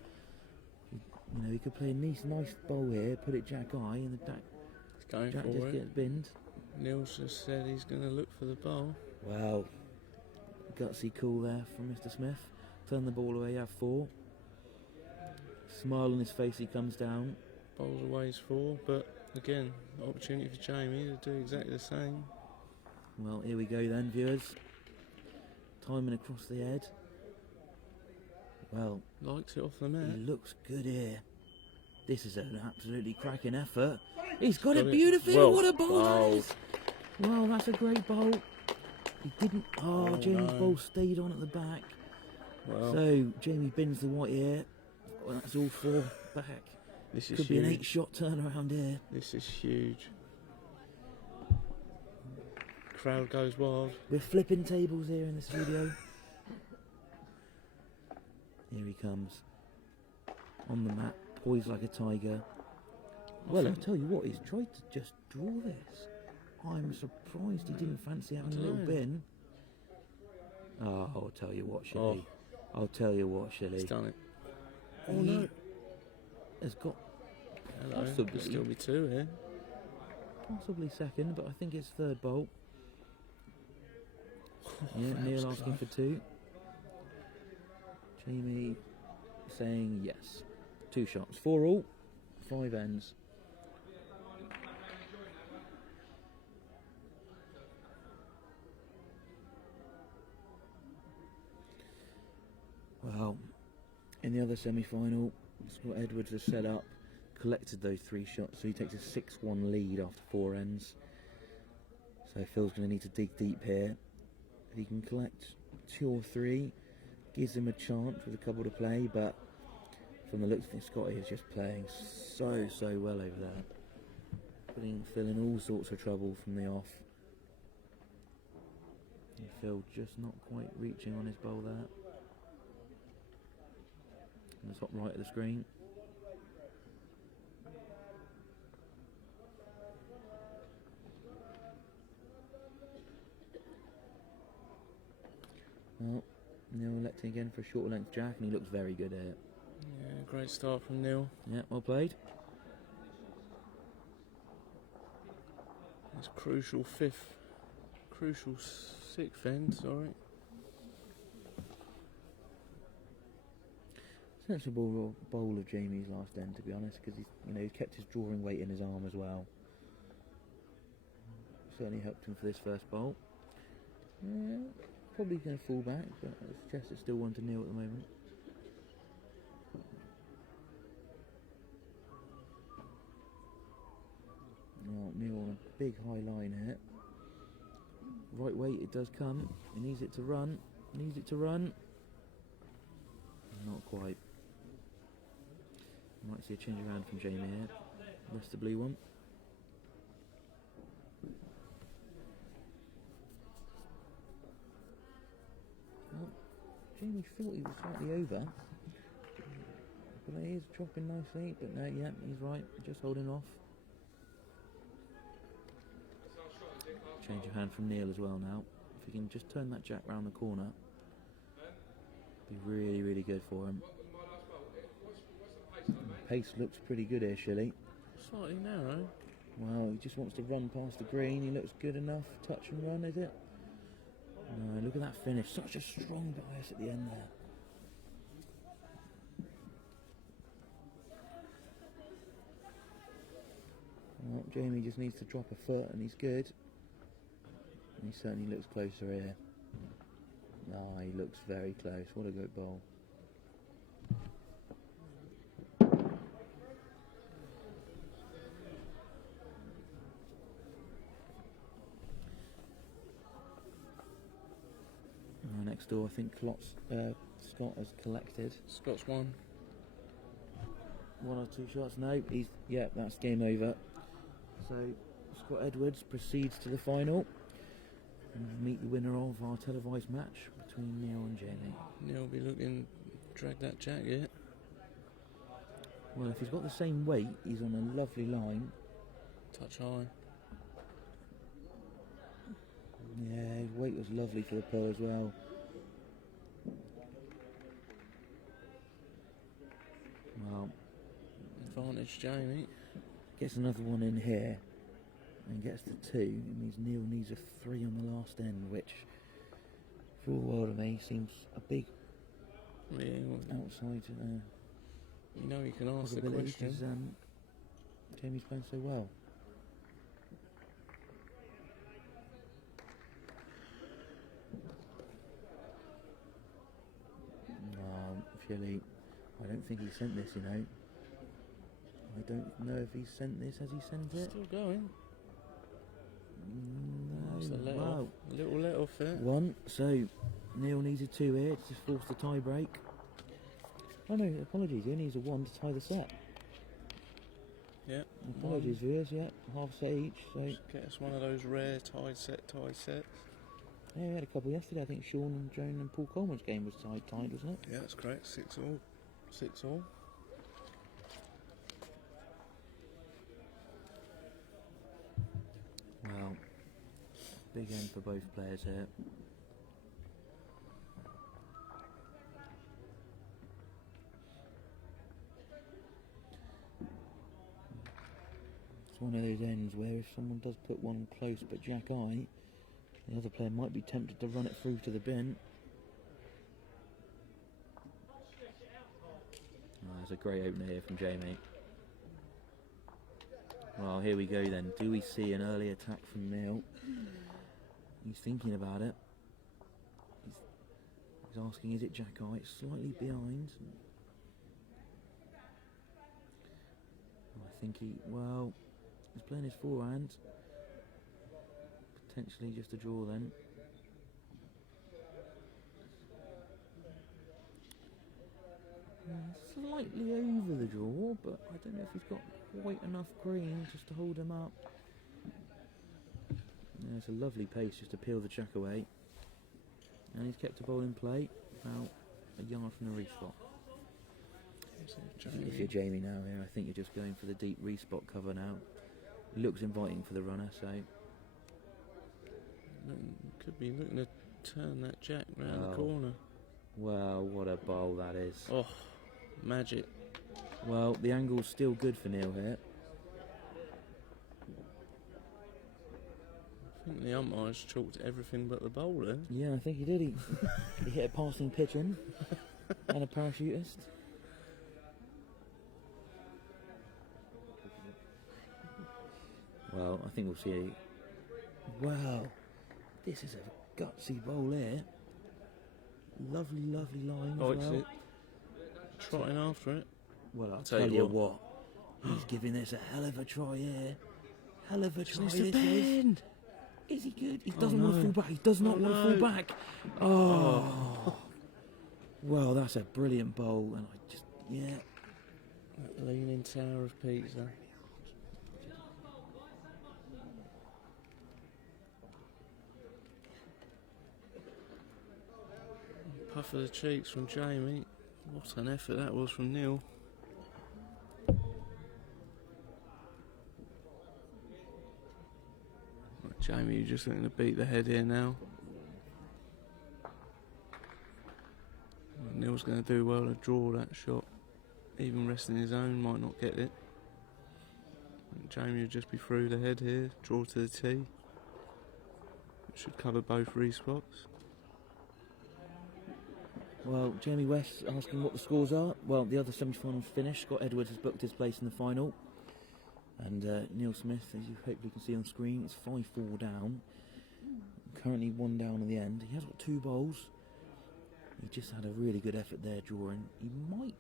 you know he could play a nice bowl here, put it jack eye, and the Going jack for just it. gets binned. Neil's just said he's going to look for the bowl. Wow. Gutsy call there from Mr. Smith. Turn the ball away, have 4. Smile on his face, he comes down. Bowls away is 4, but again, opportunity for Jamie to do exactly the same. Well, here we go then, viewers. Timing across the head. Well, Likes it off the mat. he looks good here. This is an absolutely cracking effort. He's got it it. beautifully. Well, What a bowl wow. that is. Well, that's a great bowl. He didn't. Oh, Jamie's no. bowl stayed on at the back. Well, So, Jamie bins the white here. Well, that's all 4 back. this is Could be huge. an 8-shot turnaround here. This is huge. Crowd goes wild. We're flipping tables here in the studio. Here he comes. On the mat, poised like a tiger. Well, I'll tell you what, he's tried to just draw this. I'm surprised he didn't fancy having a little bin. Oh, I'll tell you what, Shelley. I'll tell you what, Shelley. He's done it. Oh He no. has got Hello. Possibly. There'll still be 2 here. possibly second, but I think it's 3rd bowl. Yeah, Neil asking for 2. Jamie saying yes. 2 shots. 4 all. 5 ends. Well, in the other semi-final, Scott Edwards has set up, collected those 3 shots, so he takes a 6-1 lead after 4 ends. So Phil's going to need to dig deep here. If he can collect 2 or 3, gives him a chance with a couple to play, but from the looks of it, Scotty is just playing so well over there. Putting Phil in all sorts of trouble from the off. And Phil just not quite reaching on his bowl there. On the top right of the screen. Looking again for a short length jack, and he looks very good at it. Yeah, great start from Neil. Yeah, well played. It's crucial sixth end, sorry. Sensible bowl of Jamie's last end, to be honest, because he's kept his drawing weight in his arm as well. Certainly helped him for this first bowl. Yeah, probably going to fall back, but I suggest it's still 1-0 at the moment. Oh, Neil on a big high line here. Right weight, it does come. He needs it to run. Not quite. Might see a change of hand from Jamie here. Rest the blue one. Well, Jamie thought he was slightly over. But he is dropping nicely. But no, yeah, he's right. Just holding off. Change of hand from Neil as well now. If he can just turn that jack round the corner, be really, really good for him. Pace looks pretty good here, Shilly. Slightly narrow. Well, he just wants to run past the green. He looks good enough. Touch and run, is it? No, look at that finish. Such a strong bias at the end there. Well, Jamie just needs to drop a foot and he's good. And he certainly looks closer here. Ah, he looks very close. What a good bowl. Next door, I think Scott has collected. Scott's won. 1 or 2 shots. No, that's game over. So Scott Edwards proceeds to the final and meet the winner of our televised match between Neil and Jamie. Neil will be looking to drag that jack yet. Well, if he's got the same weight, he's on a lovely line. Touch high. Yeah, his weight was lovely for the pull as well. Well, advantage Jamie. Gets another one in here and gets the 2. It means Neil needs a 3 on the last end, which for all the world of me seems a big outside you know you can ask the possibility question. because Jamie's playing so well. Philly, I don't think he sent this, I don't know if he sent this. Has he sent it? Still going. No. That's a let Wow. off. A little let off there. 1. So Neil needs a 2 here to force the tie break. Oh no, apologies. He only needs a 1 to tie the set. Yeah. Apologies, viewers. Yeah, half set each. So get us one of those rare tied sets. yeah, we had a couple yesterday. I think Sean and Joan and Paul Coleman's game was tied, wasn't it? Yeah, that's correct. 6-all. 6-all. Well, big end for both players here. It's one of those ends where if someone does put one close but jack eye, the other player might be tempted to run it through to the bin. Oh, there's a great opener here from Jamie. Well, here we go then. Do we see an early attack from Neil? He's thinking about it. He's asking, is it jack eye? It's slightly behind. I think he's playing his forehand. Potentially just a draw then. Slightly over the draw, but I don't know if he's got quite enough green just to hold him up. Yeah, it's a lovely pace just to peel the jack away. And he's kept the ball in play, about a yard from the respot. If you're Jamie now here, I think you're just going for the deep respot cover now. He looks inviting for the runner, so... Could be looking to turn that jack round the corner. Well, what a bowl that is. Oh, magic. Well, the angle's still good for Neil here. I think the umpire's chalked everything but the bowl there. Yeah, I think he did. He hit a passing pigeon and a parachutist. Well, I think we'll see. Wow, this is a gutsy bowl here. Lovely, lovely line as Likes well. it. Trotting after it. Well, I'll tell you what. He's giving this a hell of a try here. Hell of a try It's this the is. bend. Is he good? He doesn't no. want to fall back. He does not want to fall no. back. Oh. Well, that's a brilliant bowl, and I just, yeah. That leaning tower of pizza. Puff of the cheeks from Jamie. What an effort that was from Neil. Right, Jamie, you're just looking to beat the head here now. Neil's going to do well to draw that shot. Even resting his own might not get it. Jamie will just be through the head here, draw to the tee. It should cover both respots. Well, Jamie West asking what the scores are. Well, the other semi-finals finished. Scott Edwards has booked his place in the final. And Neil Smith, as you hopefully can see on screen, is 5-4 down. Currently 1 down at the end. He has got 2 bowls. He just had a really good effort there drawing. He might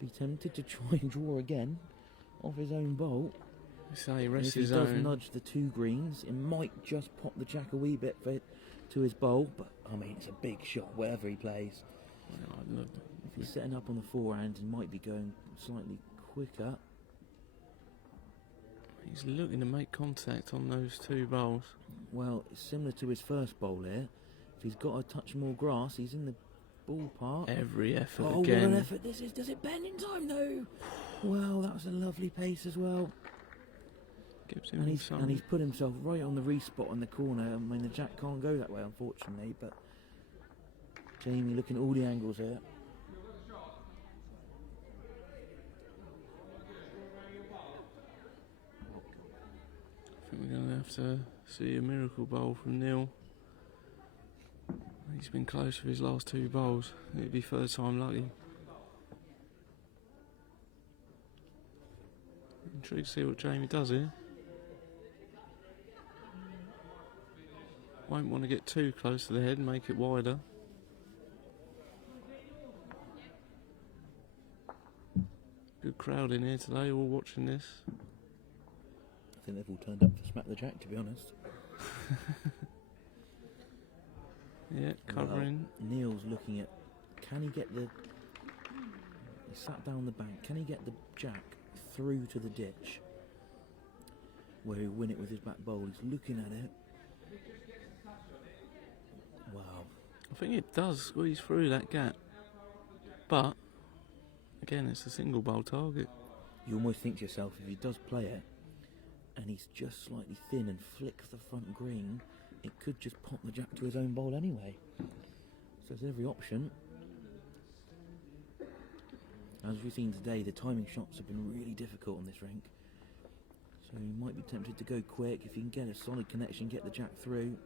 be tempted to try and draw again off his own bowl. So he rests If he his does own. nudge the 2 greens, it might just pop the jack a wee bit to his bowl. But, I mean, it's a big shot, wherever he plays. If he's setting up on the forehand, he might be going slightly quicker. He's looking to make contact on those 2 bowls. Well, it's similar to his first bowl here. If he's got a touch more grass, he's in the ballpark. Every effort Oh, again. what an effort this is. Does it bend in time, though? Well, that was a lovely pace as well. Gives him And he's put himself right on the respot in the corner. I mean, the jack can't go that way, unfortunately, but Jamie looking at all the angles here. I think we're going to have to see a miracle bowl from Neil. He's been close for his last 2 bowls. It'd be 3rd time lucky. Intrigued to see what Jamie does here. Won't want to get too close to the head and make it wider. Good crowd in here today, all watching this. I think they've all turned up for Smack the Jack, to be honest. Yeah, covering. Well, Neil's looking at, can he get the... He sat down the bank. Can he get the jack through to the ditch where he'll win it with his back bowl? He's looking at it. Wow. I think it does squeeze through that gap. But, again, it's a single bowl target. You almost think to yourself, if he does play it and he's just slightly thin and flicks the front green, it could just pop the jack to his own bowl anyway. So there's every option. As we've seen today, the timing shots have been really difficult on this rink. So he might be tempted to go quick. If he can get a solid connection, get the jack through.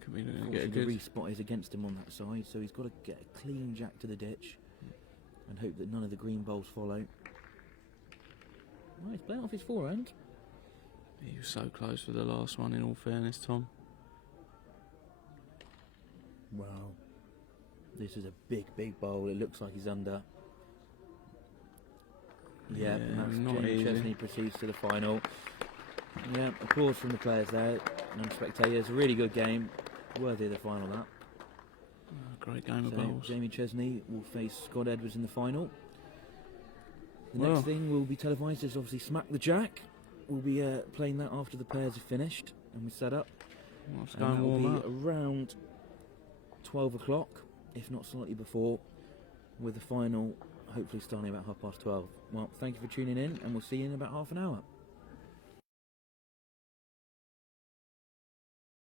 Could be get a The good. respot is against him on that side, so he's got to get a clean jack to the ditch and hope that none of the green bowls follow. Right, he's playing off his forehand. He was so close for the last one, in all fairness, Tom. Wow. This is a big, big bowl. It looks like he's under. Yeah, and that's not Jamie easy. Chestney proceeds to the final. Yeah, applause from the players there and spectators. A really good game. Worthy of the final, that. Great game of So bowls. Jamie Chestney will face Scott Edwards in the final. The Well. next thing will be televised is obviously Smack the Jack. We'll be playing that after the players are finished and we're set up. We'll have to And go and that will warm be up. around 12 o'clock, if not slightly before, with the final hopefully starting about 12:30. Well, thank you for tuning in and we'll see you in about half an hour.